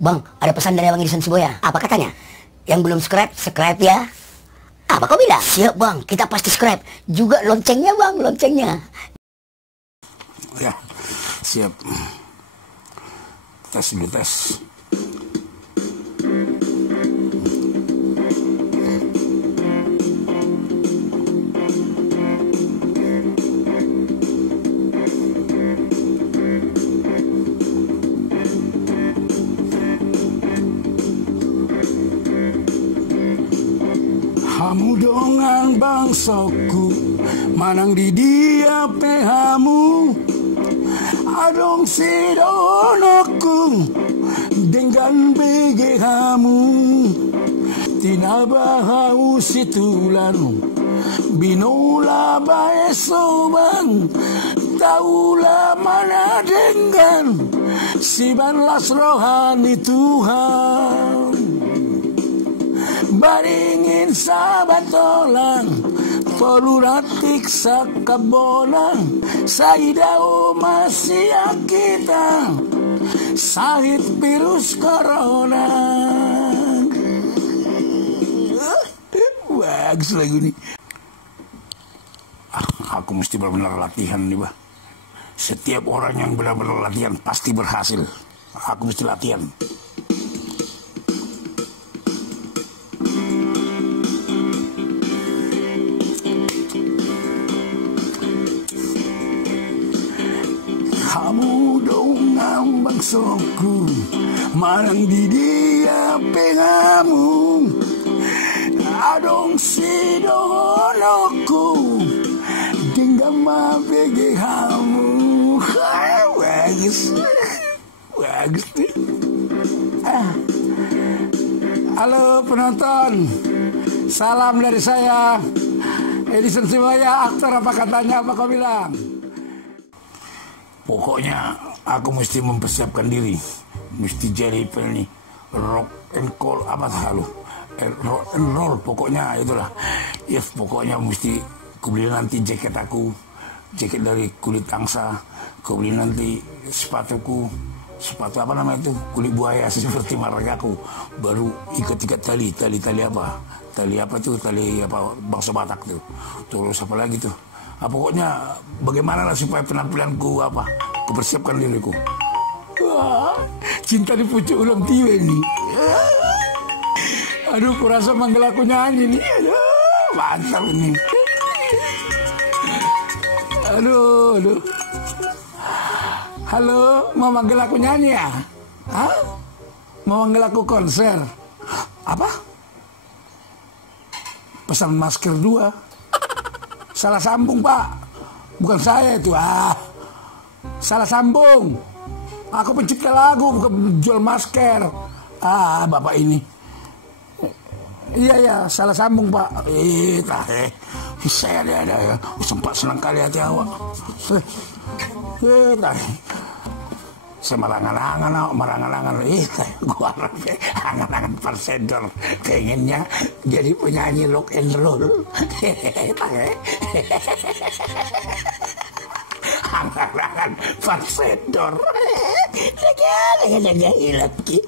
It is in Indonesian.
Bang, ada pesan dari Bang Edison Siboya. Apa katanya? Yang belum subscribe, subscribe ya. Apa kau bilang? Siap bang, kita pasti subscribe. Juga loncengnya bang, loncengnya. Ya, siap. Tes dulu, tes. Hamu dongang bangsoku manang di dia pehamu adong sidonoku dengan bege hamu tinabahau situlan binola bae soban taula mana dengan si banlas rohani Tuhan baringin sabat tolang toluratik sakabonang saidao masih kita sahid virus corona. Bagus lagu nih. Aku mesti benar-benar latihan nih bah. Setiap orang yang benar-benar latihan pasti berhasil. Aku mesti latihan. Kamu dongang bangsoku manang di dia pengamu adong sidonoku dengan mabege kamu. Bagus bagus nih. Halo penonton, salam dari saya Edison Siboya, aktor apa katanya, apa kau bilang? Pokoknya aku mesti mempersiapkan diri, mesti jadi ini rock and roll apa halu, rock and roll pokoknya itulah. Ya pokoknya mesti kubeli nanti jaket aku, jaket dari kulit angsa, kubeli nanti sepatuku, sepatu apa namanya itu kulit buaya seperti margaku, baru ikat tali apa tuh, tali apa bangsa Batak tuh, terus apa lagi tuh. Pokoknya bagaimana lah supaya penampilanku apa, kupersiapkan diriku. Wah, cinta di pucuk ulang tiba ini. Aduh, kurasa manggil aku nyanyi nih. Aduh, mantap ini. Aduh. Halo, mau manggil aku nyanyi ya? Hah? Mau manggil aku konser? Apa? Pesan masker 2. Salah sambung pak, bukan saya itu. Salah sambung. Aku pencipta lagu, bukan jual masker. Bapak ini. Iya salah sambung pak. Saya ada ya. Sempat senang kali hati awak. Saya marangan-angan. Gua angan-angan Parsedor. Pengennya jadi penyanyi rock and roll. Angan-angan Parsedor. Lagi hilang ki.